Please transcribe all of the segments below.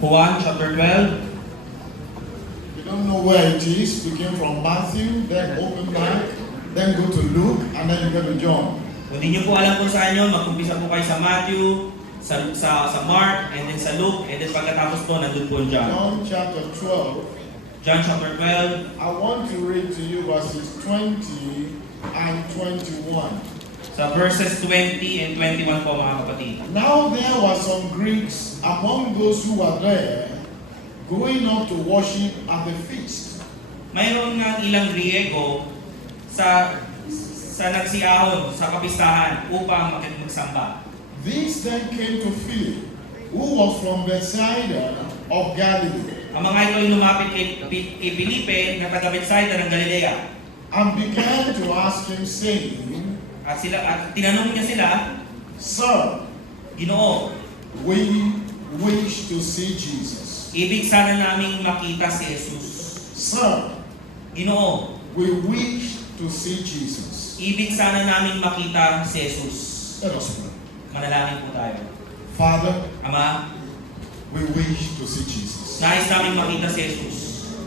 Juan chapter 12. You don't know where it is, begin from Matthew, then open Mark, then go to Luke, and then you go to John. Kung hindi nyo po alam kung saan yun, mag-umpisa po kayo sa Matthew, sa Mark, and then sa Luke, and then pagkatapos po, nandun po ang John. John chapter 12. John chapter 12. I want to read to you verses 20 and 21. Sa verses 20 and 21 po mga kapatid. Now there were some Greeks among those who were there, going up to worship at the feast. Mayroon nga ilang Griego sa nagsiahon sa kapistahan upang magsamba. These then came to Philip, who was from Bethsaida of Galilee, Ang mga ito ay lumapit kay Felipe na taga Bethsaida ng Galilea. and began to ask him, saying, At tinanong niya sila, Sir, Ginoo, we wish to see Jesus. ibig sana naming makita si Jesus. Sir, Ginoo, we wish to see Jesus. ibig sana naming makita si Jesus. Let us pray. Manalangin po tayo. Father, Ama, we wish to see Jesus. nais naming makita si Jesus.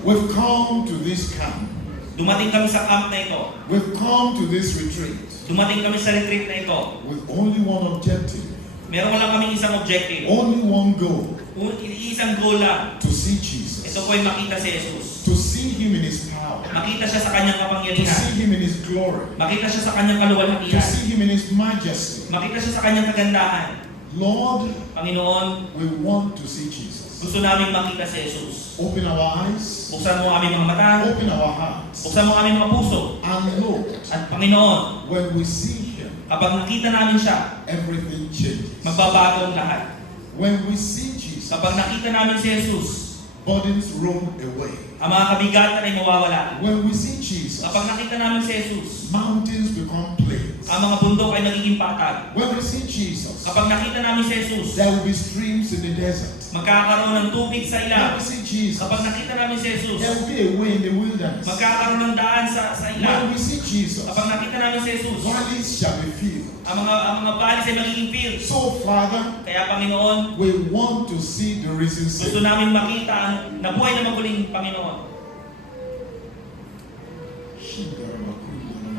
We've come to this camp. Dumating kami sa camp na ito. We've come to this retreat Dumating kami sa retreat na ito. with only one objective, Meron lang kaming isang objective. only one goal, Isang goal lang. to see Ito Jesus, po ay makita si Jesus. to see Him in His power, Makita siya sa kanyang to kapangyarihan. see Him in His glory, Makita siya sa kanyang to kaluwalhatian. see Him in His majesty. Makita siya sa kanyang kagandahan. Lord, Panginoon, we want to see Jesus. gusto namin makita si Jesus. Open our eyes, Buksan mo ang aming mga mata. open our hearts, Buksan mo ang aming mga puso. and Lord, At Panginoon, when we see Him, kapag nakita namin siya, everything changes. magbabago ang lahat. When we see Jesus, Kapag nakita namin si Jesus, burdens roll away. ang mga kabigatan ay mawawala. When we see Jesus, Kapag nakita namin si Jesus, mountains become plains. ang mga bundok ay nagiging patag. When we see Jesus, Kapag nakita namin si Jesus, there will be streams in the desert. magkakaroon ng tubig sa When ilang. we see Jesus, Kapag nakita namin si Jesus, there will be a way in the wilderness. magkakaroon ng daan sa When ilang. we see Jesus, Kapag nakita namin si Jesus, valleys shall be filled. ang mga valleys ay magiging fields. So, Father, Kaya Panginoon, we want to see the risen gusto Savior. namin makita ang nabuhay na maguling Panginoon.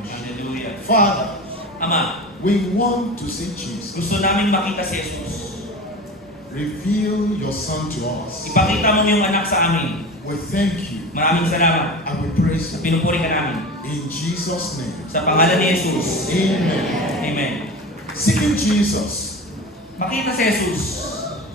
Hallelujah. Father, Ama, we want to see Jesus. gusto namin makita si Jesus. Reveal your Son to us. Ipakita mo yung anak sa amin. We thank you Maraming salamat. and we praise you. Pinupuri ka namin. In Jesus' name. Sa pangalan ni Jesus. Amen. Amen. Seeking Jesus. Makita si Jesus.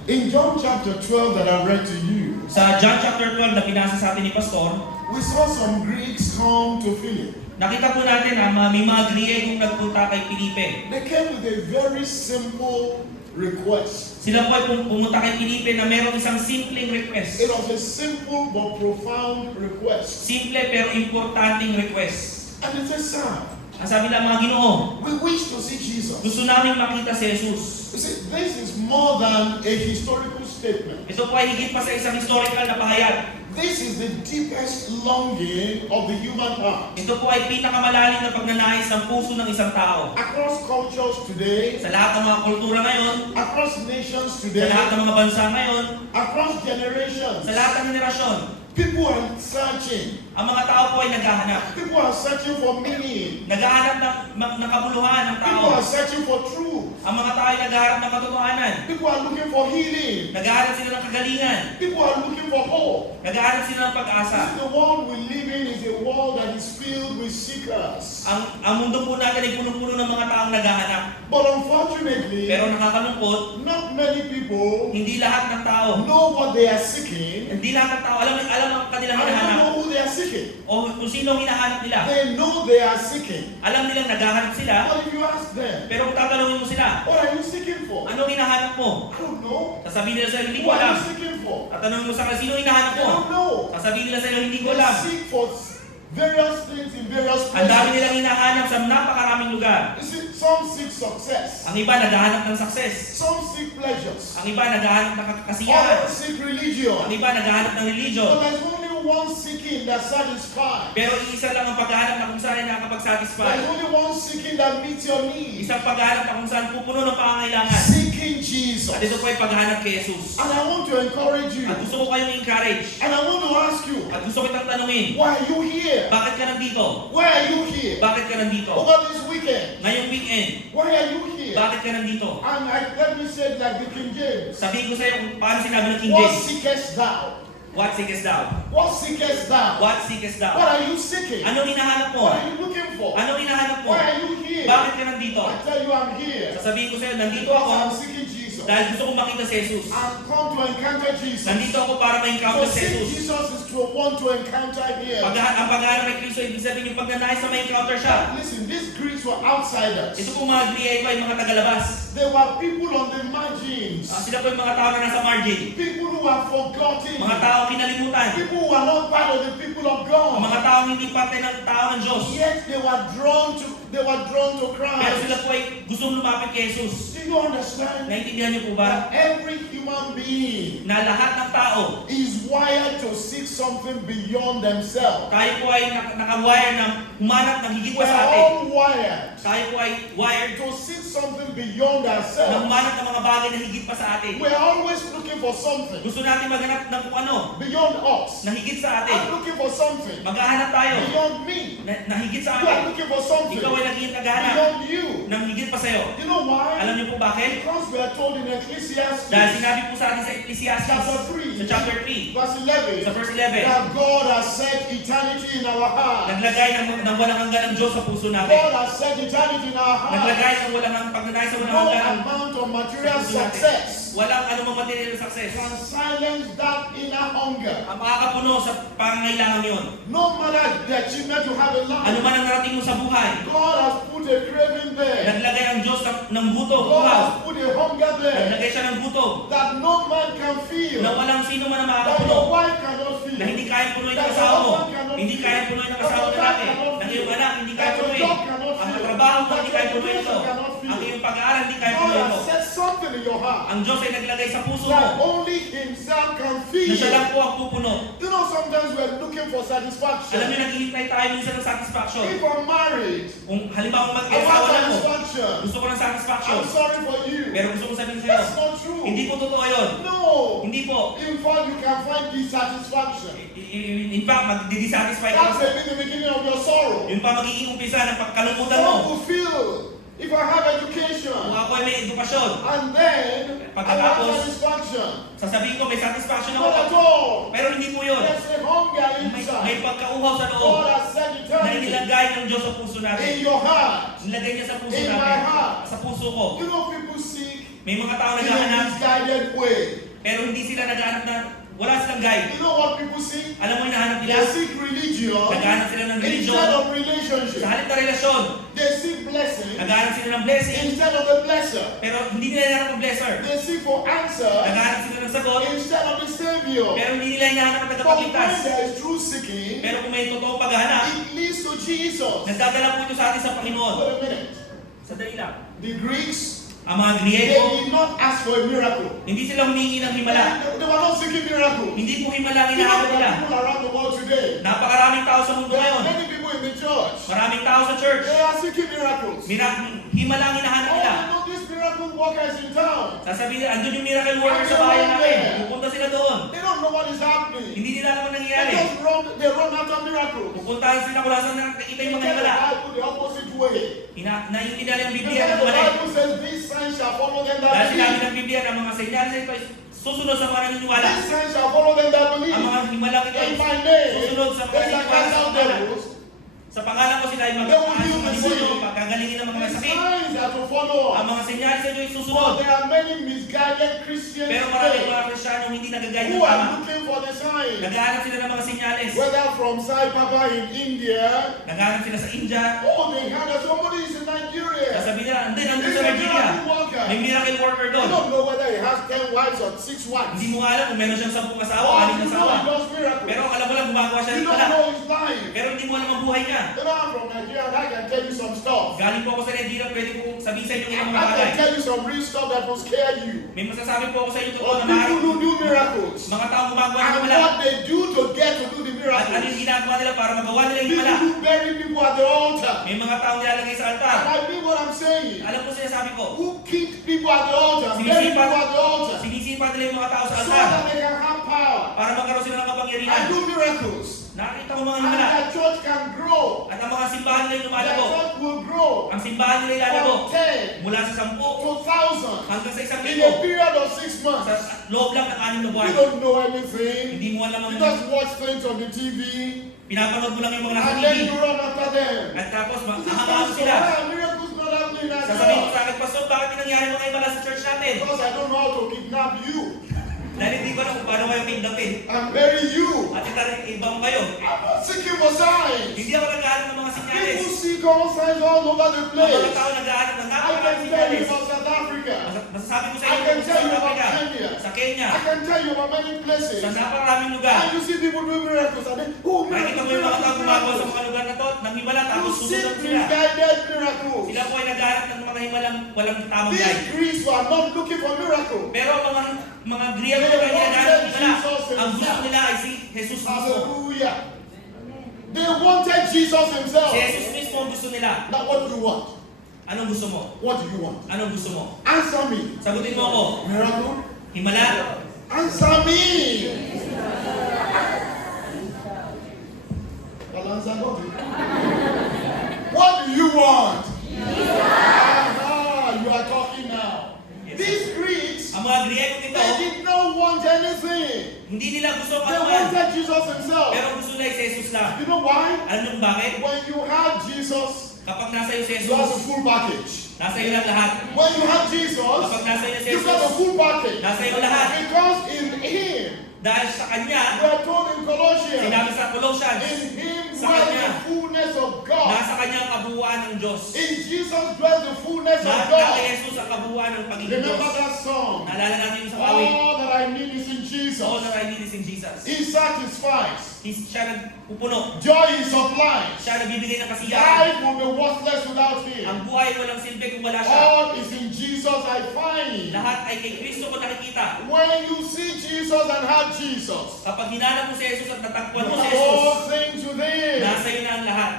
In John chapter 12 that I read to you, Sa John chapter 12 na pinasa sa atin ni Pastor, we saw some Greeks come to Philip. nakita po natin na may mga Griegong nagpunta kay Felipe. They came with a very simple request. Sila po ay pumunta kay Felipe na merong isang simpleng request. It was a simple but profound request. Simple pero importanteng request. And it says, Sir, Ang sabi ng mga Ginoo, we wish to see Jesus. gusto namin makita si Jesus. You see, this is more than a historical statement. Ito po ay higit pa sa isang historical na pahayag. This is the deepest longing of the human heart. Ito po ay pinakamalalim na pagnanais ng puso ng isang tao. Across cultures today, Sa lahat ng mga kultura ngayon, across nations sa today, lahat ng mga bansa ngayon, across generations, sa lahat ng henerasyon, people are searching. ang mga tao po ay naghahanap. People are searching for meaning. Naghahanap ng kabuluhan ng People tao. are searching for truth. Ang mga tao ay naghahanap ng katotohanan. People are looking for healing. Naghahanap sila ng kagalingan. People are looking for hope. Naghahanap sila ng pag-asa. The world we live in is a world that is filled with seekers. Ang mundo po natin ay punong-puno ng mga taong naghahanap. But unfortunately, Pero nakakalungkot, not many people hindi lahat ng tao, know what they are seeking hindi lahat ng tao alam ang kanilang and don't hinahanap. know who they are seeking. O kung sino ang hinahanap nila. They know they are seeking. Alam nilang naghahanap sila, But if you ask them, pero kung tatanungin mo sila, what are you seeking for? anong hinahanap mo? I don't know. Sasabihin nila sa'yo, hindi ko What are alam. you seeking for? Tatanungin mo sa kanila, sino hinahanap They mo? don't know. Sasabihin nila sa'yo, hindi ko They alam. seek for various things in various Ang dami places. nilang hinahanap sa napakaraming lugar. You see, some seek success. Ang iba naghahanap ng success. Some seek pleasures. Ang iba naghahanap ng kasiyahan. Others seek religion. Ang iba naghahanap ng religion. But there's only one seeking that satisfies. Pero iisa lang ang paghahanap na kung saan ay There's nakakapag-satisfy. only one seeking that meets your needs. Isang paghahanap na kung saan pupuno ng pangangailangan. Seeking Jesus. At ito po ay paghahanap kay Jesus. And I want to encourage you. At gusto ko kayong encourage. And I want to ask you, At gusto kitang tanungin, why are you here? bakit ka nandito? Why are you here? Bakit ka nandito? Over this weekend. Ngayong weekend, Why are you here? bakit ka nandito? And let me say it like the King James. Sabihin ko sa iyo kung paano sinabi ng King What James. seekest thou? What seekest thou? What seekest thou? What seekest thou? What are you seeking? Anong hinahanap mo? What are you looking for? Anong hinahanap mo? Why are you here? Bakit ka nandito? I tell you I'm here. Sasabihin ko sa iyo, nandito Because I'm ako seeking Jesus. dahil gusto kong makita si Jesus. I've come to encounter Jesus. Nandito ako para To ma-encounter si seek Jesus. Jesus is to want to encounter Him. Ang paghahanap kay Kristo, ibig sabihin yung pagnanais na ma-encounter siya. Listen, these Greeks were outsiders. Ito po mga Griego ay mga tagalabas. They were people on the margins. Sila po yung mga tao na nasa margin. People who were forgotten. Mga tao kinalimutan. People who are not part of the people of God. Mga tao hindi parte ng tao ng Diyos. Yet they were drawn to Pero Christ. sila po ay gustong lumapit kay Jesus. Do you understand Naintindihan niyo po ba? that every human being Na lahat ng tao, is wired to seek something beyond themselves? tayo po ay nakawire na humanap ng higit pa We're sa atin. all wired Tayo po ay wired to seek something beyond na ourselves. humanap ng mga bagay na higit pa sa atin. We're always looking for something Gusto natin maghanap ng kung ano, beyond us. na higit sa I'm atin. looking for something Maghahanap tayo beyond me. na higit sa You are atin. looking for something Ikaw ay nagiging naghahanap beyond you. ng higit pa sa'yo. You know why? Alam niyo po bakit? Because we are told in Ecclesiastes Dahil sinabi po sa atin sa Ecclesiastes, chapter 3, sa chapter 3, verse sa 11, verse 11, that God has set eternity in our heart. naglagay ng walang hanggan ng Diyos sa puso natin. God has set eternity in our heart. Naglagay ng walang hanggan, pagnanay sa walang No hanggan ng amount of material puso natin. success Walang anumang material success. can silence that inner hunger. Ang makakapuno sa pangangailangan yun. No matter the achievement you have in Ano life, man ang narating mo sa buhay, God has put a craving there. naglagay ang Diyos ng buto, God uhaw. has put a hunger there Naglagay siya ng buto that no man can feel, na walang sino man ang that makakapuno. your wife cannot feel, Na hindi kayang punuin ng asawa mo. Hindi kayang punuin ng asawa na natin. Ng iyong anak, hindi kayang punuin. Ang trabaho mo, hindi kayang punuin ito. Ang iyong pag-aaral, hindi kayang God punuin ito. has set something in your heart Ang Diyos ay naglagay sa puso that mo only Himself can na siya feel. lang po ang pupuno. You know, sometimes we're looking for Alam satisfaction. niyo, naghihintay tayo minsan ng satisfaction. If I'm married, Kung halimbawa I mag-asawa want na mo, satisfaction. gusto ko ng satisfaction. I'm sorry for you. Pero gusto ko sabihin sa'yo, That's not true. hindi po totoo yun. No. Hindi po. In fact, you can find dissatisfaction. In fact, magdi-dissatisfy ka. That's maybe the beginning of your sorrow. Yun pa magiging umpisa ng pagkalungkutan mo. Some will feel, if I have education, Kung ako ay may edukasyon, and then I have Pagkatapos, satisfaction. sasabihin ko may satisfaction Not at ako. all. Pero hindi po yun. There's a hunger May inside. pagkauhaw sa loob God has set na eternity inilagay ng Diyos sa puso in natin. your heart. Nilagay niya sa puso In my natin. heart. Sa puso ko. You know, people seek May mga tao in a naghahanap, misguided way. pero hindi sila naghahanap na wala silang guide. You know what people seek? Alam mo yung hinahanap They nila? seek religion Naghahanap sila ng religion. instead of Sa relationship. halip na relasyon, They seek blessing naghahanap sila ng blessing, instead of the blesser. pero hindi nila hinahanap ng blesser. They seek for answer Naghahanap sila ng sagot, instead of the Savior. pero hindi nila hinahanap ang But when tagapagligtas. there is true seeking, Pero kung may totoong paghahanap, it leads to Jesus. nagdadala po ito sa atin sa Panginoon. Wait a minute. Sandali lang. The Greeks, Ang mga they Griego, did not ask for a miracle. hindi sila humingi ng himala. They were not seeking miracles. Hindi po himala ang You know, hinahanap there nila. are people around the world today. Napakaraming tao sa mundo There are ngayon. many people in the church. Maraming tao sa church. They are seeking miracles. Himala ang hinahanap Oh, nila. you know, this miracle worker is in town. Sasabihin nila, andun yung miracle worker sa bayan namin. Pupunta sila doon. They don't know what is happening. Hindi nila alam ang They nangyayari. just they run after miracles. Pupuntahan sila kung saan nakikita They yung mga tell the himala. Bible the opposite way. Naiintindihan nila yung Biblia Because ng the mali. Bible says these signs shall follow them Dahil that sinabi believe. ng Biblia ng mga senyales ito ay susunod sa mga naniniwala. These signs shall follow them that believe. Ang mga himalang ito ay In my name, susunod sa mga they shall naniniwala cast sa out pangalan. devils. Sa pangalan ko sila ay They will heal mag-aasang the manimulo, sick. pagkagalingin ng mga These sakit. signs are to follow Ang us. mga senyales ito ay But susunod. there are many misguided Christians Pero maraming today mga Kristiyanong hindi nagagaya who ng are tama. looking for the signs. Naghahanap sila ng mga senyales. Whether from Sai Baba in India, Naghahanap sila sa India. oh, they had somebody is in Nigeria. Sasabihin nila, hindi, nandun He's sa a Nigeria. miracle worker. May miracle worker You doon. don't know whether he has 10 wives or 6 wives. Hindi mo alam kung meron siyang 10 asawa, All 6 you know asawa. he does miracles. Pero alam mo lang, gumagawa siya You ng don't pala. know his life. Pero hindi mo alam ang buhay niya. You know, I'm from Nigeria and I can tell you some stuff. Galing po ako sa Nigeria, pwede ko sabihin sa inyo ng mga I bagay. can tell you some real stuff that will scare you. May masasabi po ako sa inyo totoo Of na people maaaring who do miracles. mga tao gumagawa ng And wala. what they do to get to do the At ano yung miracles. ginagawa nila para magawa nila yung People himala? who bury people at the altar. May mga taong nilalagay sa And altar. I mean what I'm saying. Alam ko sinasabi ko, Who keep people at the altar, bury people at the altar, sinisipa nila yung mga tao sa so altar that they can have power para magkaroon sila ng and kapangyarihan. do miracles. Nakita ko mga And himala. their church can grow. At ang mga simbahan nila yung Their lumalago. church will grow Ang simbahan nila ilalago from 10 mula sa 10 to 1,000 hanggang sa 1,000 in a period of 6 sa months. loob lang ng 6 na buwan. You don't know anything. Hindi mo alam ang You just watch things on the TV pinapanood mo lang yung mga nasa and then TV. you run after them. At tapos, You say, ahang "Pastor, sila. why are miracles not happening in our Sasabihin ko church?" sa akin, Pastor, bakit yung nangyari mga himala sa church natin? Because I don't know how to kidnap you Dahil hindi ko alam kung paano kayo kidnapin. and bury you. At iba mo kayo. I'm not seeking for signs. Hindi ako nag-aaral ng mga sinyales. People seek all signs all over the Ang mga place. tao nag-aaral ng I napakaraming can tell you sinyales. about South Africa. Masasabi ko sa I inyo can sa tell you South about Africa, Kenya. sa Kenya, I can tell you about many places. sa napakaraming lugar. And you see people doing miracles and then, oh, Nakikita mo miracles, yung mga tao gumagawa sa miracles. mga lugar na to, nang himala, You tapos see susunod sila. misguided miracles. Sila po ay nag-aaral ng mga himalang walang tamang These guide. Greeks were not looking for miracle. Pero mga Griego na kaya nag-aaral ng himala, ang gusto nila ay si Jesus mismo. Hallelujah. They wanted Jesus himself. Si Jesus mismo ang gusto nila. Now what do you want? Anong gusto mo? What do you want? Anong gusto mo? Answer me. Sagutin mo ako. Miracle? Himala? Answer me. Well, answer God. What do you want? Ah, you are talking now. Yes, These Greeks, Ang mga Griego nito, they did not want anything. hindi nila gusto They ano yan. wanted Jesus himself. Pero gusto nila si Jesus lang. You know why? Alam niyo kung bakit? When you have Jesus, Kapag nasa iyo si you have the Jesus, full package. nasa iyo lang lahat. When you have Jesus, Kapag nasa iyo si you got the Jesus, full package. nasa iyo lahat. Because in Him, Dahil sa Kanya, we are told in Colossians, sinabi sa Colossians, in Him Sa dwells Kanya. the fullness of God. nasa Kanya ang kabuuan ng Diyos. In Jesus dwells the fullness of Nasa God. Jesus ang kabuuan ng Panginoon Diyos. Remember that song? Naalala natin yung sa kawit. All that I need is in All Jesus. that I need is in Jesus. He satisfies. Siya nagpupuno. Joy he supplies. Siya nagbibigay ng kasiyahan. Life will be worthless without Him. Ang buhay walang silbi kung wala siya. All is in Jesus I find. Lahat ay kay Kristo ko nakikita. When you see Jesus and have Jesus, Kapag hinanap mo si Jesus at natakpuan you mo si have Jesus, all things within. nasa iyo na ang lahat.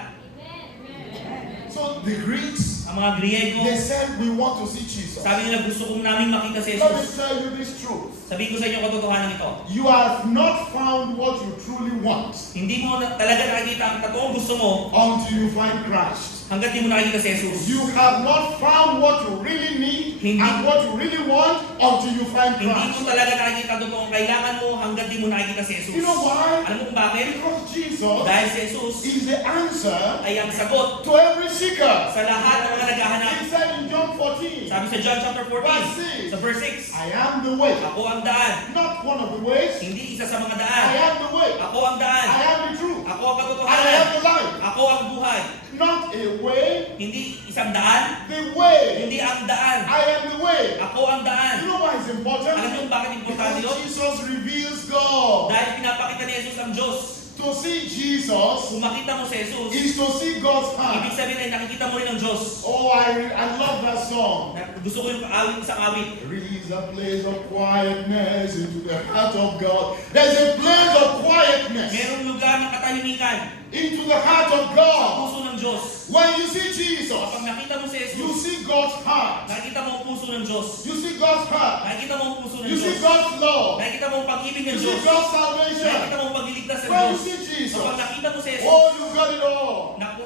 So the Greeks, Ang mga Griego, they said we want to see Jesus. sabi nila gusto kong namin makita si Let me Jesus. tell you this truth. Sabihin ko sa inyo katotohanan ito. You have not found what you truly want Hindi mo talaga nakikita ang totoong gusto mo until you find Christ. hanggat di mo nakikita si Jesus. You have not found what you really need and what you really want until you find Hindi mo Christ. talaga nakikita ang totoong kailangan mo hanggat di mo nakikita si Jesus. You know why? Alam mo kung bakit? Because Jesus Dahil si Jesus is the answer ay ang sagot to every seeker. sa lahat ng mga naghahanap. He said in John 14, Sabi sa John chapter 14, Verse 6. sa verse 6, I am the way, Ako ang daan. not one of the ways. Hindi isa sa mga I daan. am the way. Ako ang daan. I am the truth. Ako ang I katotohanan. am the life. Ako ang buhay. Not a way, Hindi isang daan. the way. Hindi ang daan. I am the way. Ako ang daan. You know why it's important? Alam niyo kung bakit importante Because yun? Jesus reveals God. Dahil pinapakita ni Jesus ang Diyos. To see Jesus Kung makita mo si Jesus, is to see God's ibig hand. sabihin ay nakikita mo rin ang Diyos. Oh, I love that song. Gusto ko yung isang awit. There is a place of quietness into the heart of God. There's a place of quietness Merong lugar ng katahimikan into the heart of sa God. puso ng Diyos. When you see Jesus, Kapag nakita mo si you Jesus, see God's heart. nakikita mo ang puso ng Diyos. You see God's heart. Nakikita mo ang puso ng You see Diyos. God's love. Nakikita mo ang pag-ibig You ng see Diyos. God's salvation. Nakikita mo ang pagliligtas ng When you Diyos. see Jesus, Kapag nakita mo si Jesus, oh, you got it all.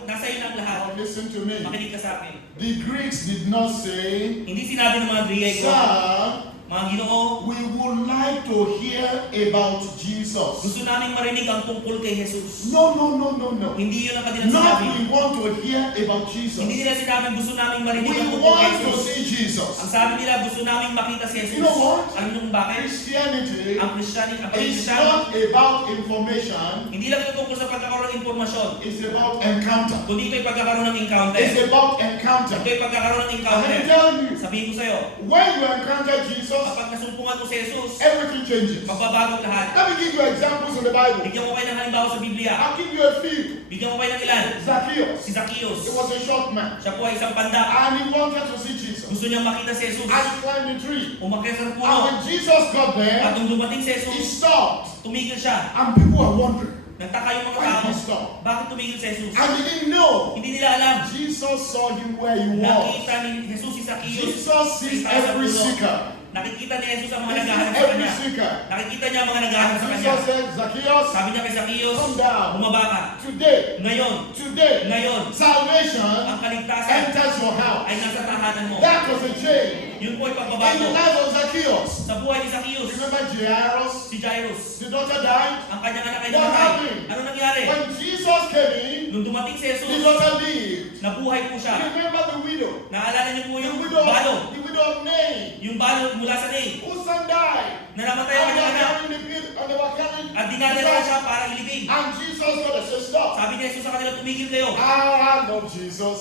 nasa iyo na ang lahat. Now listen to me. Makinig ka sa akin. The Greeks did not say, Hindi sinabi ng mga Griego, Sir, mga Ginoo, we would like to hear about Jesus. gusto naming marinig ang tungkol kay Jesus. No, no, no, no, no. Hindi yun ang kanilang Not sinabi. we want to hear about Hindi Jesus. nila sinabi gusto naming marinig We ang tungkol kay want to Jesus. see Jesus. Ang sabi nila gusto naming makita si Jesus. You know what? Alam niyo kung bakit? Christianity Ang Kristiyani, ang is Kristiyano, not about information, hindi lang ito tungkol sa pagkakaroon ng impormasyon. it's about encounter. Kundi ito'y pagkakaroon ng encounter. It's about encounter. Ito'y pagkakaroon ng And encounter. let me tell you, Sabihin ko sa'yo, when you encounter Jesus, kapag nasumpungan mo si Jesus, everything changes. magbabago ang lahat. Let me give you examples in the Bible. Bigyan ko kayo ng halimbawa sa Biblia. I'll give you a few. Bigyan ko kayo ng ilan. Zacchaeus, Si Zacchaeus. he was a short man, Siya po ay isang panda. and he wanted to see Jesus. Gusto niyang makita si Jesus. And he climbed the tree. Umakyat sa And when puno. Jesus got At there, nung dumating si he Jesus, stopped. tumigil siya. And people were wondering, Nagtaka yung mga Why tao. did he stop? Bakit tumigil si Jesus? And they didn't know. Hindi nila alam. Jesus saw him where he was. Nakita ni Jesus si Zacchaeus. Jesus sees every seeker. Nakikita ni Jesus ang mga He naghahanap sees sa every kanya. seeker. Nakikita niya ang mga naghahanap And sa kanya. Jesus said, Zacchaeus, Sabi niya kay Zacchaeus, come down. bumaba ka. Today, Ngayon, today, salvation ang kaligtasan enters your house. ay nasa tahanan mo. That was a change Yun po ay in the pagbabago. life of Zacchaeus. Sa buhay ni Zacchaeus, Remember Jairus? si Jairus, The daughter died. ang kanyang anak ay What namatay. happened? Ano nangyari? When Jesus came in, Nung dumating si the Jesus, daughter lived. nabuhay po siya. Remember the widow? Naalala niyo po The yung widow, balo. the widow of Nain, Yung balo mula sa Nain, whose son died. na namatay ang And they kanyang were anak. carrying the pit, and they were carrying At dinadala siya para ilibing. And Jesus got to say, stop. Sabi ni Jesus sa kanila, tumigil kayo. I love Jesus.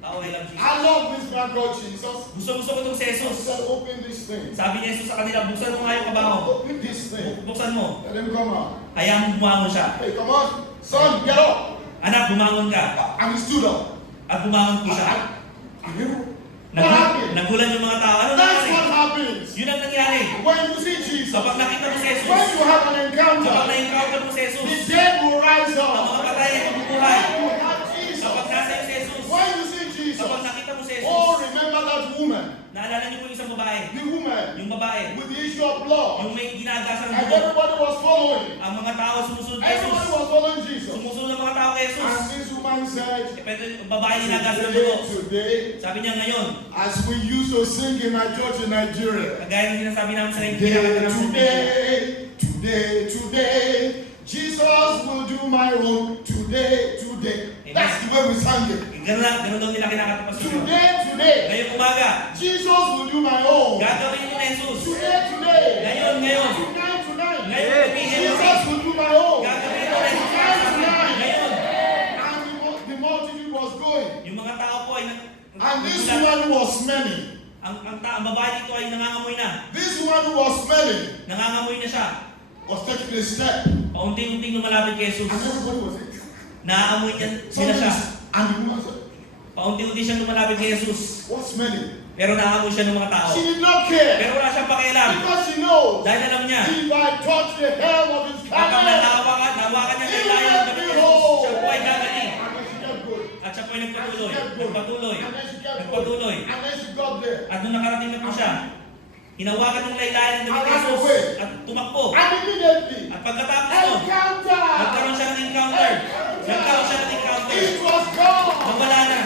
Tao ay lang Jesus. I love this man called Jesus. Gusto ko itong si He Jesus. said, open this thing. Sabi ni Jesus sa kanila, buksan mo nga yung kabaho. Open this thing. Buksan mo. Let him come out. Hayaan mo bumangon siya. Hey, come on. Son, get up. Anak, bumangon ka. And he stood up. At bumangon po siya. And you know, what happened? Nagulan yung mga tao. Ano That's nangyari? what happens. Yun ang nangyari. When you see Jesus, Kapag nakita mo si Jesus, when you have an kapag encounter, na-encounter mo si Jesus, the dead will rise ang up. mga patay ay mabubuhay. When you have Jesus, Kapag nasa iyo si Jesus, when you see Jesus, kapag nakita mo si Jesus, oh, remember that woman, naalala niyo po yung isang babae. the woman Yung babae, with the issue of blood, yung may ginagasan ng and dugo. everybody was following. Ang mga tao sumusunod kay Everybody Jesus. was following Jesus. Sumusunod ang mga tao kay Jesus. And this woman said, Pero yung babae ginagasan ng dugo. today, Sabi niya ngayon, as we used to sing in our church in Nigeria, kagaya ng sinasabi namin sa kinakanta namin sa Biblia. today, Jesus will do my own. Today. That's the way we sang it. Ganun daw nila kinakanta pa sa Biblia. Today, Ngayong umaga, Jesus will do my own. gagawin ito ni Jesus. Today, Ngayon. tonight, Ngayon, gabi, Jesus will do my own. gagawin ito ni Jesus. Ngayon. And the multitude was going. Yung mga tao po ay And this woman who was smelling. ang babae dito ay nangangamoy na. This woman who was smelling Nangangamoy na siya. was taking a step. Paunti-unting lumalapit kay Jesus. And everybody was like, Naaamoy niya sila siya. and the woman said, Paunti-unti siyang lumalapit kay Jesus. what's smelling? Pero naaamoy siya ng mga tao. She did not care. Pero wala siyang pakialam. Because she knows Dahil alam niya, if I touch the hem of his kapag garment, nahawakan niya kay layo ng damit ni Jesus, siya po ay gagaling. and then she kept going. At siya po ay And nagpatuloy. she kept going. Nagpatuloy. And then she kept Nagpatuloy. going. And then she got there. At nung nakarating na po siya, hinawakan ng laylayan ng damit ni Around the Jesus way. at tumakbo. And immediately, At pagkatapos nun, encounter! nagkaroon siya ng encounter. Nagkaroon siya ng encounter. It was gone. Nawala na.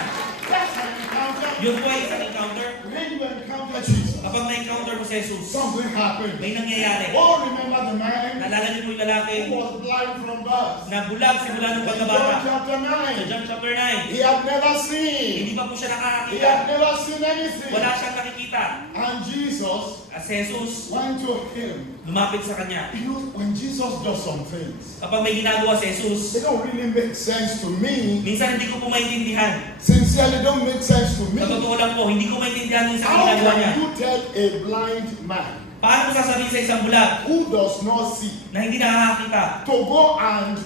That's an encounter. Yun po ay isang encounter. When you encounter Jesus, Kapag na-encounter mo si Jesus, something happened. may nangyayari. Oh, remember the man Naalala niyo po yung lalaki who was blind from birth. na bulag simula nung In John pagkabata. chapter Sa 9, John chapter 9, he had never seen. hindi pa po siya He nakakakita. had never seen anything. Wala siyang nakikita. And Jesus At si Jesus, went to him. lumapit sa kanya. You know, when Jesus does some things, Kapag may ginagawa si Jesus, they don't really make sense to me. minsan hindi ko po maintindihan. Sincerely, don't make sense to me. Sa totoo lang po, hindi ko maintindihan minsan How ginagawa niya. can you tell a blind man Paano mo sasabihin sa isang bulag who does not see na hindi nakakakita? to go and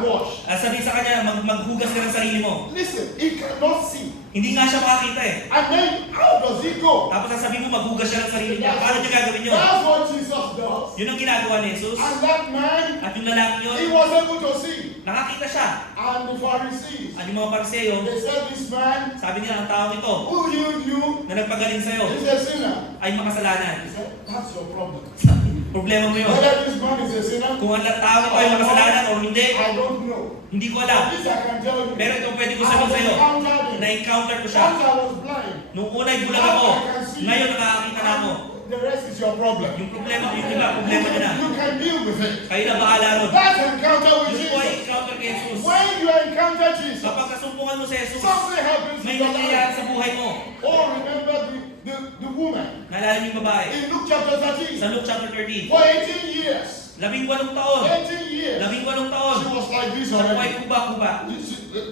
wash? Sabihin sa kanya, maghugas ka ng sarili mo. Listen, he cannot see. Hindi nga siya makakita eh. And then, how does he go? Tapos sasabihin mo, maghugas siya ng sarili niya. Paano niya gagawin yun? That's what Jesus does. Yun ang ginagawa ni Jesus. And that man, At yung lalaki he yun, was able to see. nakakita siya. And the Pharisees, At yung mga pariseyo, they said, this man, sabi nila, ang tao ito who healed you, na nagpagaling sa'yo is a sinner. ay makasalanan. He said, that's your problem. Problema mo yun. Whether this man is a sinner, Kung ang tao ito ay makasalanan o hindi, I don't know. hindi ko alam. This I can tell you. Pero ito pwede ko I sabihin sa'yo. encountered him. Na-encounter ko siya. Once I was blind. Nung una'y bulag ako, ngayon nakakakita na ako. The rest is your problem. Yung problema, yung iba, problema niya na. You can deal with it. Kayo na bahala ron. That's encounter with Yun po ay Jesus. encounter kay Jesus. When you encounter Jesus, Kapag kasumpungan mo si Jesus, something happens may in your nangyayari life. sa buhay mo. Oh, remember the woman Naalala niyo yung babae. in Luke chapter 13. Sa Luke chapter 13, For 18 years. 18 taon. 18 years. 18 taon. She was like this Sa buhay already. kuba-kuba.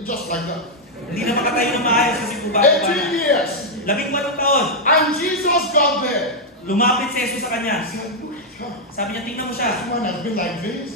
Just like that. Hindi na makatayo ng maayos kasi kuba-kuba 18 na. years. 18 taon. And Jesus got there. Lumapit si Jesus sa kanya. He said, look at her. Sabi niya, tingnan mo This siya. woman has been like this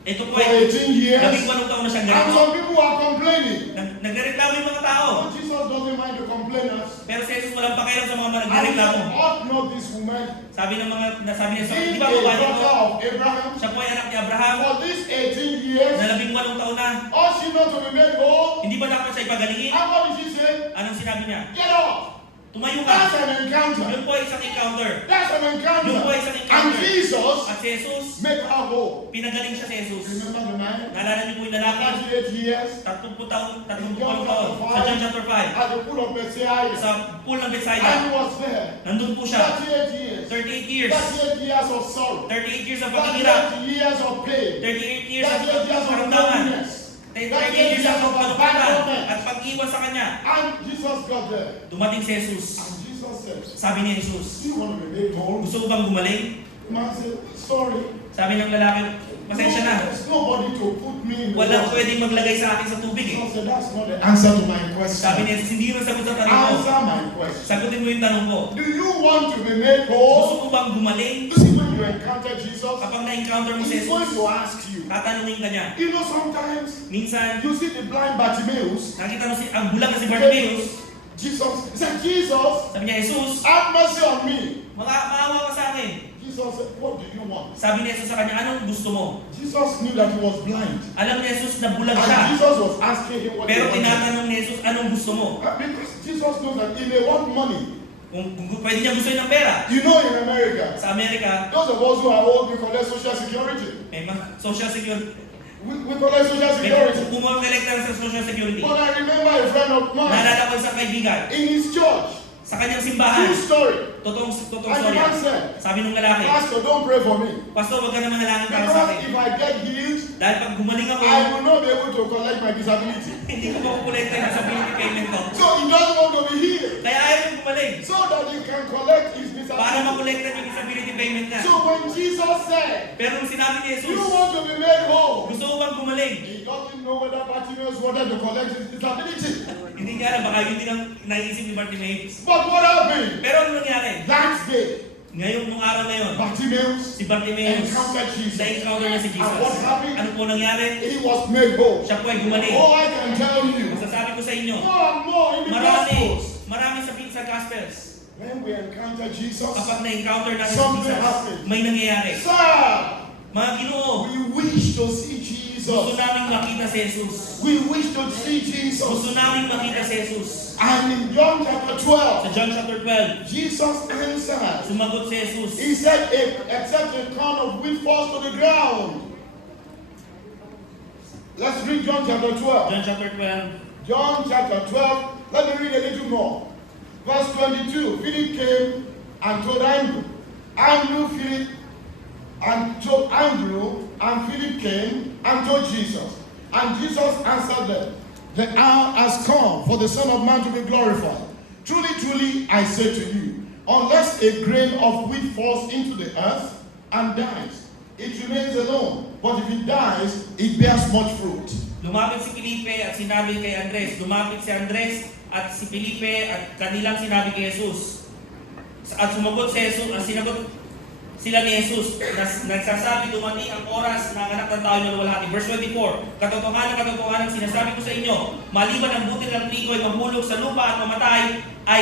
Ito po for ay 18 years. 18 taon na siyang And ganito. some people are complaining. Nagreklamo yung mga tao. But Jesus doesn't mind the complaint. complainers. Pero si Jesus walang pakialam sa mga And he nagreklamo. said, ought not this woman, Sabi niya, being di a ba babae ito? daughter of Abraham, Siya po ay anak ni Abraham for these 18 years, na 18 taon na. ought she not to be made whole? Hindi ba dapat siya ipagalingin? And what did she say? Anong sinabi niya? Get up. Tumayo That's ka. an encounter. Yun po ay isang encounter. That's an encounter. Yun po ay isang And encounter. Jesus At si Jesus, made her whole. pinagaling siya si Jesus. Remember the man? Naalala niyo po yung lalaki? 38 years 30 taon sa John chapter 5. at the pool of Bethsaida. Sa pool ng And Bethsaida. he was there. Nandun po siya. 38 years. 38 years. 38 years of sorrow. 38 years ng paghihirap. 38 years of pain. 38 years ng 38 years of karamdaman. loneliness. 38 years ng pagkakutan at pag-iwan sa kanya. And Jesus got there. Dumating si Jesus. And Jesus said, Sabi ni Jesus, do you want to be made whole? gusto ko bang gumaling? The man said, sorry. Sabi ng lalaki, pasensya na. There's nobody to put me in the Walang water. pwedeng maglagay sa akin sa tubig eh. Jesus said, that's not the answer to my question. Sabi ni Jesus, hindi yun ang sagot sa tanong ko. Answer my question. Sagutin mo yung tanong ko. Do you want to be made whole? Gusto ko bang gumaling? You see, when you encounter Jesus, Kapag na-encounter mo si he's going Jesus, to ask you. tatanungin ka niya. You know, sometimes Minsan, you see the blind Bartimaeus. nakita mo ang bulag na si Bartimaeus. Jesus he said, Jesus, Sabi niya, Jesus, have mercy on me. maawa ka sa akin. Jesus said, what do you want? Sabi ni Jesus sa kanya, anong gusto mo? Jesus knew that he was blind. Alam ni Jesus na bulag And siya. Jesus was asking him what he Pero wanted. tinatanong ni Jesus, anong gusto mo? Because Jesus knows that he may want money. Kung pwede niya gusto ng pera. You know, in America, Sa Amerika, those of us who are old, we collect Social Security. may mga social security. We collect Social May Security. kumokolekta na sa social security. But I remember a friend of mine Naalala ko isang kaibigan, in his church. sa kanyang True simbahan, story. totoong And the storya. man said, Sabi nung lalaki, Pastor, don't pray for me. Pastor, wag ka naman nalangin para sa Because akin. if I get healed, Dahil pag gumaling ako, I will not be able to collect my disability. hindi ko makukulekta yung disability payment ko. So he doesn't want to be healed. Kaya ayaw yung gumaling. So that he can collect his Para disability. makolekta yung disability payment niya. So when Jesus said, Pero nung sinabi ni you Jesus, want to be made whole, gusto ko bang gumaling? he doesn't know whether Bartimaeus wanted to collect his disability. Hindi niya alam, baka yun din ang naisip ni Bartimaeus. But what happened? Pero ano nangyari? That day, Ngayon, nung araw na yun, Bartimaeus si Bartimaeus, encountered Jesus. na-encounter niya si And Jesus. what happened? Ano po nangyari? He was made whole. Siya po ay gumaling. Oh, I can tell you, Masasabi ko sa inyo, more and more in the Gospels. marami sa Gospels. When we encounter Jesus, Kapag na-encounter natin si something Jesus, happens. may nangyayari. Sir, Mga Ginoo, we wish to see gusto Jesus. namin makita si Jesus. We wish to see Jesus. Gusto namin makita si Jesus. And in John chapter Sa 12, John chapter 12, Jesus answered. sumagot si Jesus. He said, except a corn of wheat falls to the ground. Let's read John chapter 12. John chapter 12, John chapter 12. Let me read a little more. Verse 22. Philip came and told Andrew. And Philip came and told Jesus. And Jesus answered them, the hour has come for the Son of Man to be glorified. Truly, truly, I say to you, unless a grain of wheat falls into the earth and dies, it remains alone. But if it dies, it bears much fruit. lumapit si Felipe at sinabi kay Andres. Lumapit si Andres at si Felipe at kanilang sinabi kay Jesus. At sumagot si Jesus, sinagot sila ni Jesus, nagsasabi, dumating ang oras na ang anak ng tao ay maluwalhati. Verse 24, katotohanan, sinasabi ko sa inyo, maliban ang butil ng trigo ay mahulog sa lupa at mamatay, ay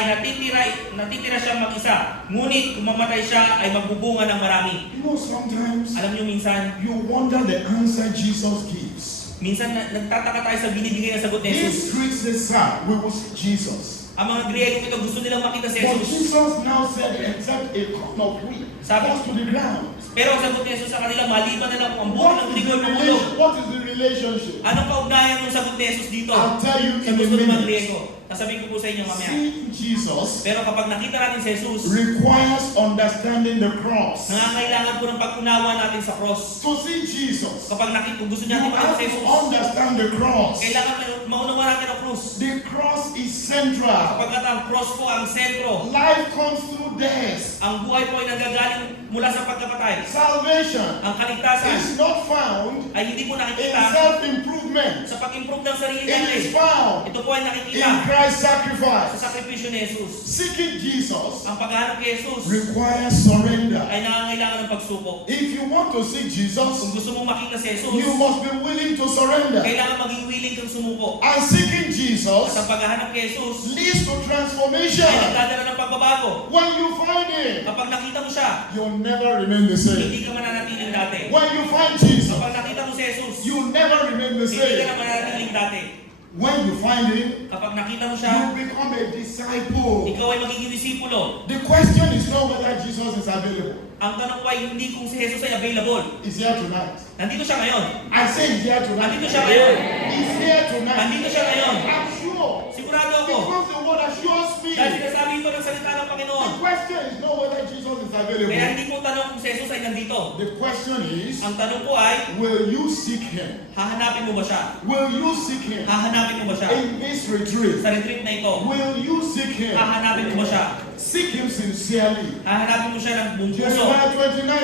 natitira siyang mag-isa. Ngunit kung mamatay siya, ay magbubunga ng marami. You know, sometimes Alam niyo minsan, you wonder the answer Jesus gives. nagtataka tayo sa binibigay na sagot ni These Jesus. Greeks they said, we will see Jesus. Ang mga Griego ito gusto nilang makita si But Jesus. Jesus now said, except a corn of wheat falls to the ground. Pero ang sagot ni Jesus sa kanila, maliban na lang kung ang butil ng trigo ay mahulog. What is the relationship? Anong kaugnayan ng sagot ni Jesus dito? I'll tell you Sa in a gusto ng mga minute. Griego. Sasabihin ko po sa inyo mamaya. Seeing Jesus Pero kapag nakita natin si Jesus, requires understanding the cross. nangangailangan po ng pag-unawa natin sa cross. To see Jesus, Kapag kung gusto you natin makita have si to Jesus, understand the cross. kailangan maunawa natin ang cross. The cross is central. Kapag ang cross po ang sentro, Life comes through death. ang buhay po ay nanggagaling mula sa pagkapatay. Salvation Ang kaligtasan is not found ay hindi po in nakikita self-improvement. sa pag-improve ng sarili It natin. is found Ito po ay in nakikita Christ's sa sacrifice. sakripisyo ni Jesus. Seeking Jesus Ang paghahanap kay Jesus requires surrender. ay nangangailangan ng pagsubok. If you want to seek Kung Jesus, gusto mong makita si Jesus, you must be willing to surrender. kailangan maging willing kang sumuko. And seeking At Jesus ang paghahanap kay Jesus leads to ay transformation. nagdadala ng pagbabago. When you find Him, Kapag nakita mo siya, you'll never remain the same. hindi ka mananatiling dati. When you find Jesus, Kapag nakita mo si Jesus, you'll never remain the hindi ka na same. mananatiling dati. When you find Him, Kapag nakita mo you siya, become a disciple. ikaw ay magiging disipulo. The question is not whether Jesus is available. Ang tanong ko ay hindi kung si Jesus ay available. He's here tonight. Nandito siya ngayon. I say He's here tonight. Nandito siya ngayon. He's here tonight. Nandito siya ngayon. I'm sure. Sigurado ako. Because the word assures me. Dahil sinasabi ito ng salita ng Panginoon. The question is not whether Jesus is Kaya available. hindi mo tanong kung si Jesus ay nandito. The question is, Ang tanong ko ay, will you seek Him? hahanapin mo ba siya? Will you seek Him Hahanapin mo ba siya? in this retreat? Sa retreat na ito, Will you seek Him? hahanapin mo ba siya? Seek Him sincerely. Hahanapin mo siya ng buong puso. Jeremiah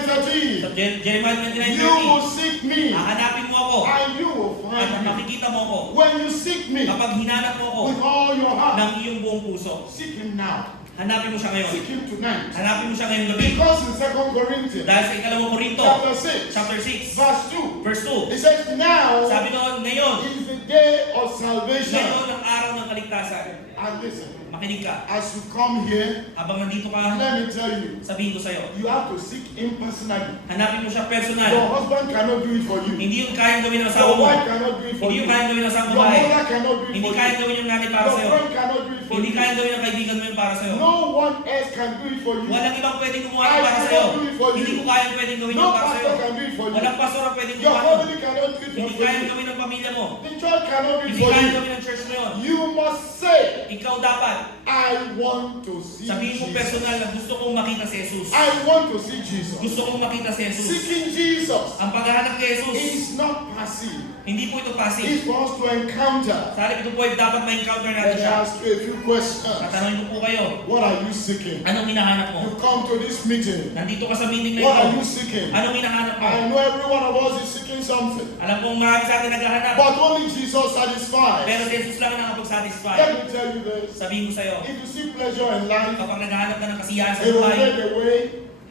Sa 29:13. Jeremiah You will 29:30, seek me hahanapin mo ako and you will at find me. makikita mo ako. When you seek me Kapag hinanap mo ako with all your heart, ng iyong buong puso, seek Him now. hanapin mo siya ngayon. Seek Him tonight. Hanapin mo siya ngayong gabi. Because in 2 Corinthians Dahil sa ikalawang Korinto, chapter 6, chapter 6, verse 2, verse 2, it says, now sabi doon, ngayon, is the day of salvation. ngayon ang araw ng kaligtasan. And listen, Makinig ka. as you come here, Habang nandito ka, let me tell you, sabihin ko sa'yo, you have to seek Him personally. hanapin mo siya Your personal. husband cannot do it for you. Hindi yung kayang gawin ng asawa Your mo. wife cannot do it for Hindi you. yung kayang gawin ng asawang Your babae. mother cannot do it Hindi for kayang you. gawin yung nanay para Your sa'yo. friend cannot do it for Hindi you. kayang gawin ng kaibigan mo yun para sa'yo. No one else can do it for you. Walang ibang pwedeng gumawa I para cannot sa'yo. do it for you. Hindi ko kayang pwedeng gawin No yun para sa'yo. pastor can do it for you. Walang pastor ang pwedeng Your gumawa. family cannot do it Hindi for kayang you. gawin ng pamilya mo. The church cannot do it Hindi for kayang you. gawin ng church mo yun. You must say, Ikaw dapat, I want to see sabihin mo Jesus. personal na gusto kong makita si Jesus. I want to see Jesus. Gusto kong makita si Jesus. Seeking Jesus Ang paghahanap kay Jesus, is not passive. hindi po ito passive. It's for us to encounter. Sa halip ito po ay dapat ma-encounter natin Let me siya. ask you a few questions. Tatanungin ko po kayo, What are you seeking? anong hinahanap mo? You come to this meeting. Nandito ka sa meeting na What are ito. you seeking? Anong hinahanap mo? I know every one of us is seeking something. Alam kong marami sa atin naghahanap. But only Jesus satisfies. Pero si Jesus lang ang nakapag-satisfy. Let me tell you this. Sabihin ko sa'yo, If you seek pleasure in life, kapag naghahanap ka ng kasiyahan sa it will buhay, fade away.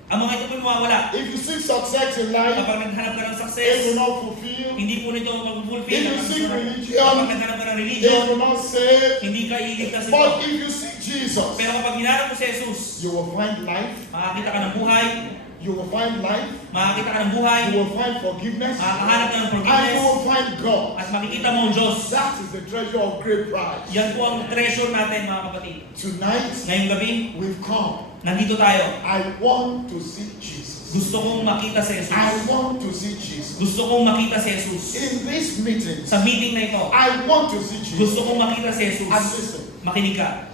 ang mga ito po mawawala. If you seek success in life, Kapag naghanap ka ng it success, will not fulfill. hindi po nito mag-fulfill. If you seek Kapag religion, naghanap ka ng it religion, will not save. hindi ka iligtas ito. But if you seek Jesus, Pero kapag hinanap mo si Jesus, you will find life. makakita ka ng buhay, You will find life. makakita ka ng buhay, You will find forgiveness. makakahanap ka ng And you forgiveness, will find God. at makikita mo ang Diyos. That is the treasure of great price. Yan po ang treasure natin mga kapatid. Tonight, Ngayong gabi, we've come. nandito tayo. I want to see Jesus. Gusto kong makita si Jesus. I want to see Jesus. Gusto kong makita si Jesus. In this meeting, Sa meeting na ito, I want to see Jesus. gusto kong makita si Jesus. And listen, Makinig ka.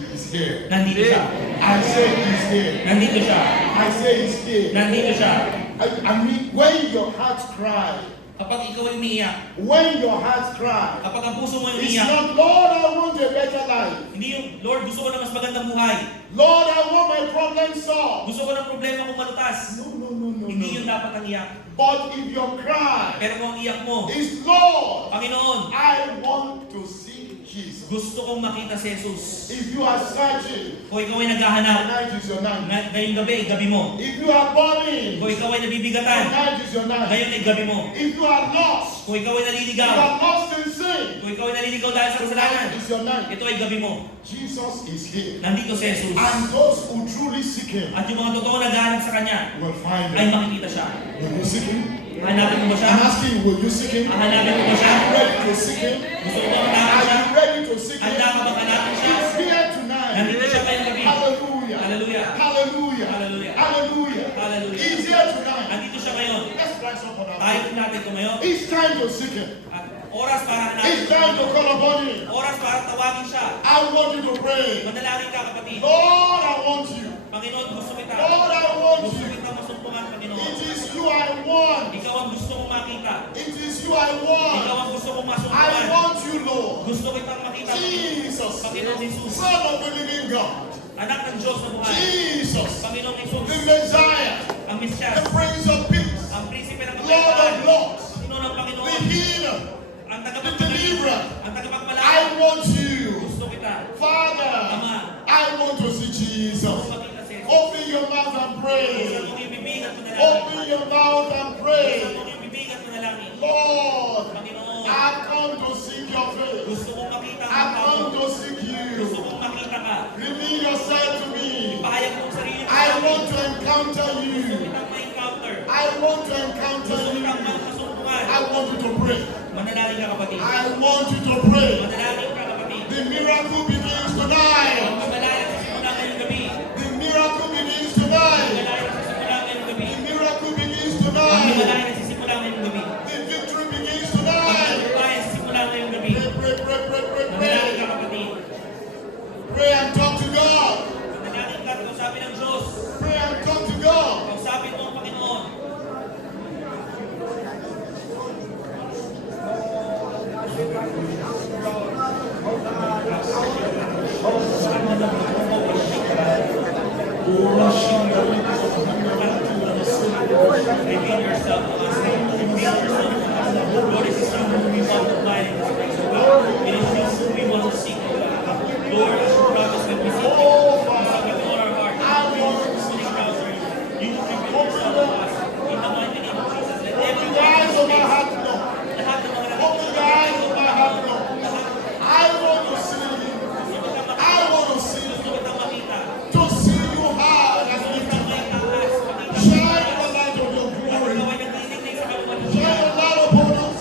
He's here. Nandito siya. I say He's here. Nandito siya. I say He's here. Nandito siya. I mean, when your heart cry, Kapag ikaw ay umiiyak, when your heart cry, kapag ang puso mo ay it's umiiyak, not, Lord, I want a better life. hindi yung, Lord, gusto ko ng mas magandang buhay. Lord, I want my problem solved. Gusto ko ng problema kong malutas. No. Hindi yun dapat ang iyak. But if your cry Pero kung ang iyak mo, is, Lord, Panginoon, I want to see Jesus. gusto kong makita si Jesus. If you are searching, Kung ikaw ay naghahanap, tonight is your night. ngayong gabi, gabi mo. If you are burning, Kung ikaw ay nabibigatan, tonight is your night. ngayon ay gabi mo. If you are lost, Kung ikaw ay you naliligaw, are lost in sin, kung ikaw ay naliligaw dahil sa kasalanan, tonight is your night. ito ay gabi mo. Jesus is here. Nandito si Jesus. And those who truly seek Him At yung mga totoo naghahanap sa Kanya, will find ay Him. makikita siya. Will you seek Him? Hanapin mo ba siya? I'm asking you, will you seek Him? Hanapin mo ba siya? Are you ready to seek Him? Gusto mo ba hanapin Are siya? you ready to seek Him? Handa ka bang hanapin siya? He's here tonight. Nandito siya ngayong gabi. Hallelujah. Hallelujah. Hallelujah. Hallelujah. Hallelujah. Hallelujah. He's here tonight. Nandito siya ngayon. Let's rise up on our Tayo feet. natin ito ngayon. It's time to seek Him. At oras para hanapin It's time to call upon Him. Oras para tawagin siya. I want you to pray. Manalangin ka kapatid. Lord, I want you. Panginoon, gusto kita. Lord, I want Gusto you. kita masumpungan, Panginoon. It is you I want. Ikaw ang gusto kong makita. It is you I Ikaw want. ang gusto kong I masumpungan. want you, Lord. Gusto kitang makita. Jesus, Panginoon Jesus. Son of the living God. Anak ng Diyos na buhay. Jesus, Panginoong Jesus. the Messiah. Promise siya. the Prince of Peace, Ang prinsipe ng Lord of kapayapaan. Lords, Panginoon ng Panginoon. the healer, Ang the tagapagpagaling. deliverer. Ang tagapagpalaya. I want you, Gusto kita. Father, Ama. I want to see Jesus. Gusto makita si Jesus. Open your mouth and Buksan pray. mo yung bibig at manalangin. Open your mouth and Buksan pray. mo yung bibig at manalangin. Lord, Panginoon, I've come to seek your face. gusto kong makita ang I've mukha come mo. to seek Gusto you. kong makita ka. Reveal yourself to me. Ipahayag mo ang sarili mo I sa akin. want to encounter Gusto you. kitang ma-encounter. I want to encounter Gusto you. kitang makasumpungan. I want you to pray. Manalangin ka, kapatid. I want you to pray. Manalangin ka, kapatid. The miracle begins Ang tonight. pagmalaya sa simula ngayong gabi. The miracle begins Ang tonight. pagmalaya sa simula ngayong gabi. The miracle begins Ang tonight. pagmalaya sa simula ngayong gabi. The victory begins Ang tonight. pagmalaya sa simula ngayong gabi. Pray, pray, pray, pray, pray, Manalangin ka, pray. kapatid. Pray and talk to God. Manalangin ka at kausapin ng Diyos. Pray and talk to God. Kausapin mo ang Panginoon. Reveal yourself to us. Reveal yourself to us. Lord, it is you who we want to find in this place, O God. It is you who we want to seek, O God. Lord, as you promise when we seek you, we seek you with all our heart. We want to encounter you. You will reveal yourself to us. In the mighty name of Jesus, let Open everyone the eyes of my in this heart, place, Lord. lahat ng mga Open the eyes of my heart, Lord. I want to see you. I want to see you. gusto kitang makita. To see you high and Gusto lifted kitang up. maitaas. Makita mo Shine ang the light of your At glory. ikaw ay naglilingling sa Shine kaluwalhatian. the light upon us.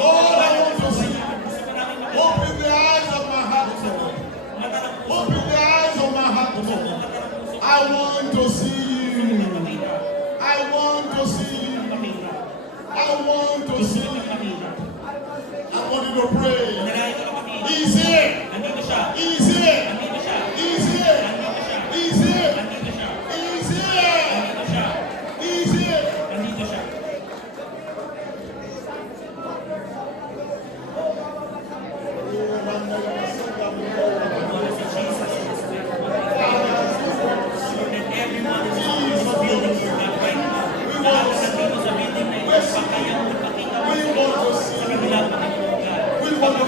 Lord, I want to see. Gusto ko namin makita. Open the eyes of my heart, Buksan mo Lord. mata ng puso. Open the eyes of my heart, Buksan mo Lord. mata ng puso. I want to see you. Makita. I want to see you. Makita. I want to Gusto see ko you. makita. I want you to pray. Manalangin ka, kapatid. He's here. Nandito siya. He's here. Nandito siya. He's here. Nandito siya. He's here. Nandito siya. He's here. Nandito siya. He's here. Nandito siya. Lord, si Jesus in this place. Lord, let everyone in this building, Lord God, right now, lahat na nandito sa building na ito, pagkaya mo, ipakita mo We want to sa see you. kanila, Panginoon God. We want to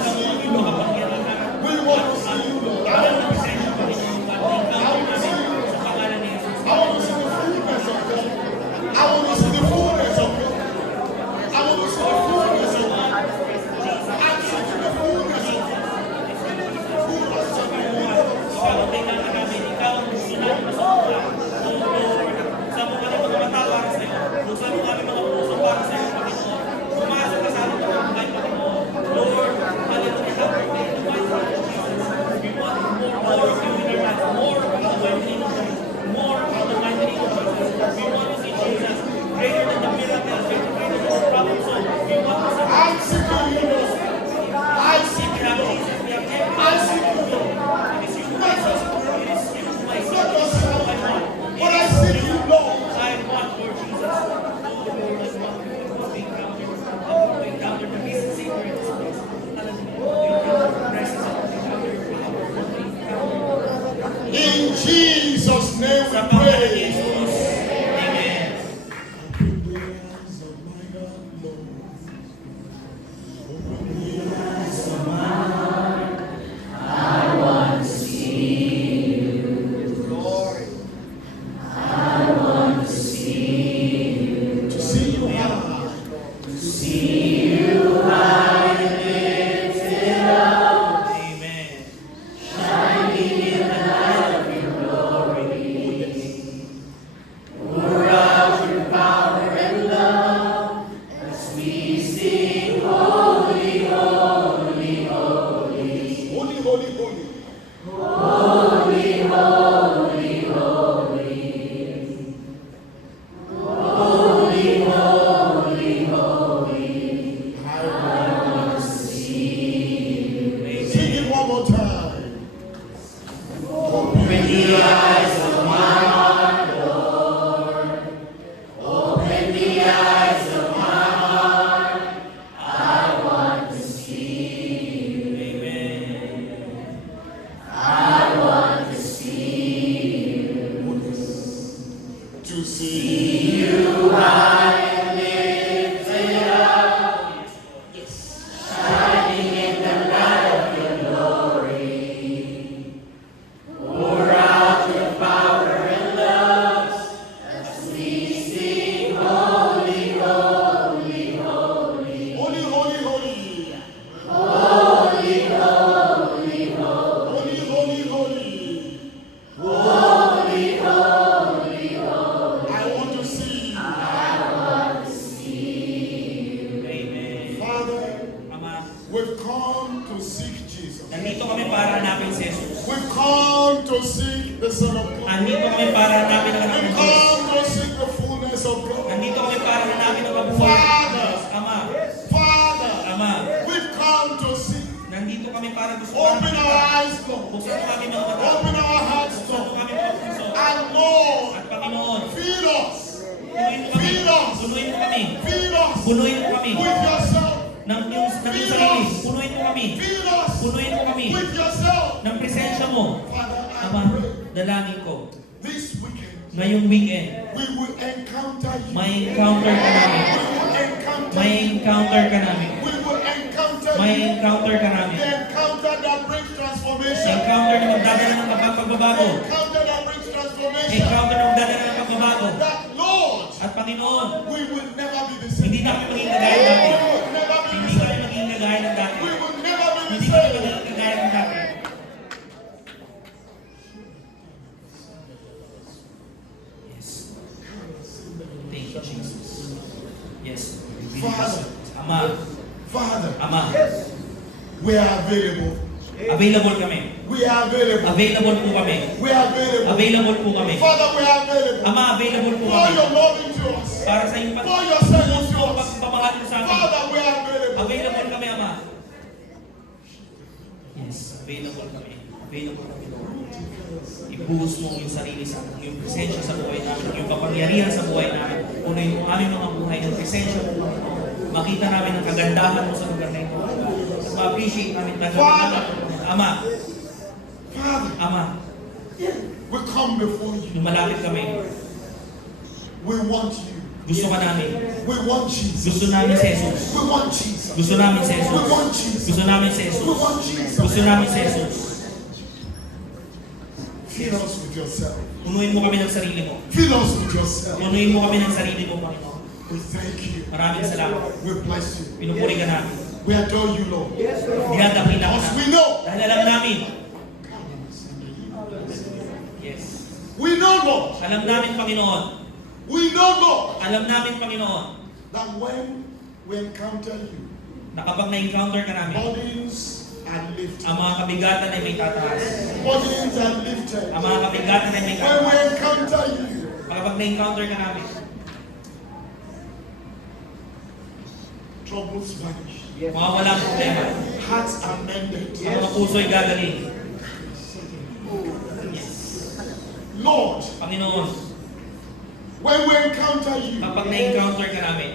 seek the Son of God. Andito kami para hanapin ang anak We ng Diyos. come to seek the fullness of God. Nandito kami para hanapin ang kabuhay ng Diyos. Ama, Father, Ama, we've come to seek. nandito kami para gusto Open our eyes, Lord. Buksan mo kami mga mata. Open our hearts, Buksan mo Lord. kami mga puso. And Lord, At Panginoon, feed us. punuin mo kami. Punuin mo kami. Feed us Punuin mo kami. with yourself. Ng iyong sarili. Punuin mo kami. Feed us Punuin mo kami. with yourself. Ng presensya mo. Father, I Ama, pray dalangin ko. this weekend Ngayong weekend, we will encounter you. may encounter ka namin. We will encounter May you. encounter ka namin. We will encounter May you. encounter ka namin. The encounter that brings transformation. Encounter na magdadala ng The pagbabago. encounter that brings transformation. Encounter na magdadala ng pagbabago. That Lord, At Panginoon, we will never be the same. hindi na kami maging kagaya ng dati. We will never be Hindi the same. kami maging kagaya ng dati. We will never be Hindi the kami same. maging kagaya ng dati. Yes. Thank you, Jesus. Yes. Father. Ama, Father, Ama, we are available. available kami. We are available. Available po kami. We are available. Available po kami. Father, we are available. Ama, available po Pour kami. your love into us. Para sa iyong Pour yourself into us. pagpapamahal mo sa amin. Father, we are available. Available kami, Ama. Yes, available kami. Available kami, Lord. Ibuhos mo yung sarili sa amin, yung presensya sa buhay namin, yung kapangyarihan sa buhay namin. Punuin mo aming mga buhay ng presensya mo, Panginoon. Makita namin ang kagandahan mo sa lugar na ito. At ma-appreciate namin Father. Ama, Father, Ama, we come before you. lumalapit kami. We want you. Gusto ka namin. We want Jesus. Gusto namin si Jesus. We want Jesus. Gusto namin si Jesus. We want Jesus. Gusto namin si Jesus. We want Jesus. Gusto namin si Jesus. Fill us with yourself. Punuin mo kami ng sarili mo. Fill us with yourself. Punuin mo kami ng sarili mo, Panginoon. We thank you. Maraming salamat. We bless you. Pinupuri ka namin. We adore you, Lord. Dinadakila ka Because namin. we know. Dahil alam namin. Yes. We know, Lord. Alam namin, Panginoon. We know, Lord, Alam namin, Panginoon, that when we encounter you, na kapag na-encounter ka namin, burdens are lifted. ang mga kabigatan ay may tataas. Burdens are lifted. Ang mga kabigatan ay may When we tataas. encounter you, Kapag na-encounter ka namin, troubles vanish. mawawala ang problema. Hearts are mended. Ang mga puso ay gagaling. Yes. Lord, Panginoon, when we encounter you, kapag na-encounter ka namin,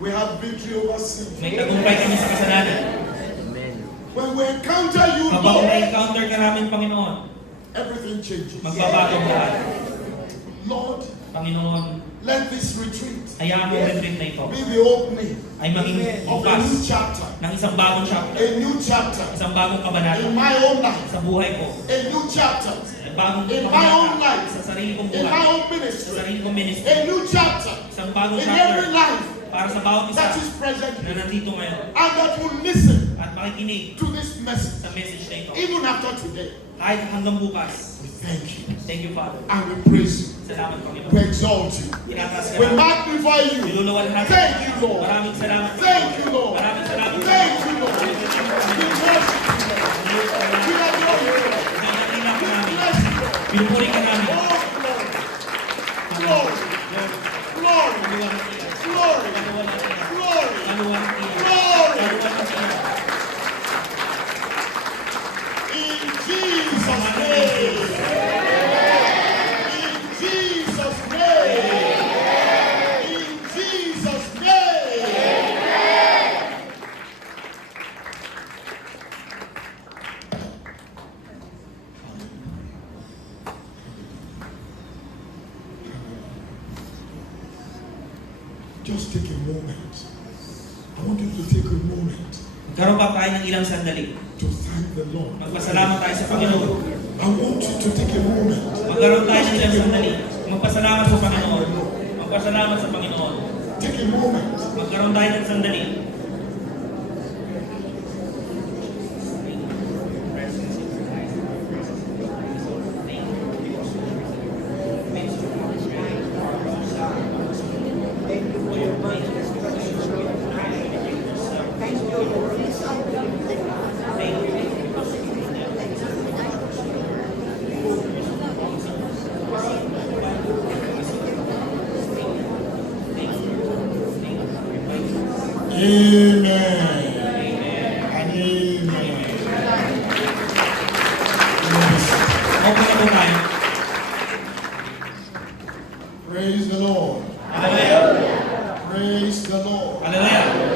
we have victory over sin. may tagumpay kami sa kasalanan. When we encounter you, Kapag Lord, na-encounter ka namin, Panginoon, everything changes. magbabago ang lahat. Lord, Panginoon, let this retreat hayaan mo ang retreat na ito be the opening ay maging of a bukas new chapter, ng isang bagong chapter, a new chapter isang bagong kabanata in my own life, sa buhay ko, a new chapter bagong in my own kabanata life, sa sarili kong in my buhay, own sa ministry, sarili kong ministry, a new chapter isang bagong in every chapter life para sa bawat isa that is present na here, nandito ngayon and that will listen at makikinig to this message sa message na ito. even after today. Kahit hanggang bukas. We thank you Thank you, Father. and we praise you. Salamat, We Panginoon. exalt you. Tinataas ka We namin. magnify you. Niluluwalhati. Thank you, Lord. Maraming salamat. Thank you, Lord. Maraming salamat. Thank you, Lord. We worship you. We adore you. Dinadakila ka namin. Bless you, Lord. Pinupuri ka namin. Oh, glory. Glory. Glory. Glory. Glory. Kaluwalhati. Glory. Kaluwalhati. In Jesus' name. In Jesus' name. In Jesus' name. Just take a moment. I want you to take a moment Magkaroon pa tayo ng ilang sandali. to thank the Lord. Magpasalamat tayo sa Panginoon. I want you to take a moment. Magkaroon tayo ng ilang sandali. Magpasalamat sa Panginoon. Magpasalamat sa Panginoon. Take a moment. Magkaroon tayo ng sandali. Amen. And amen. Opo na po tayo. Praise the Lord. Hallelujah. Praise the Lord. Hallelujah.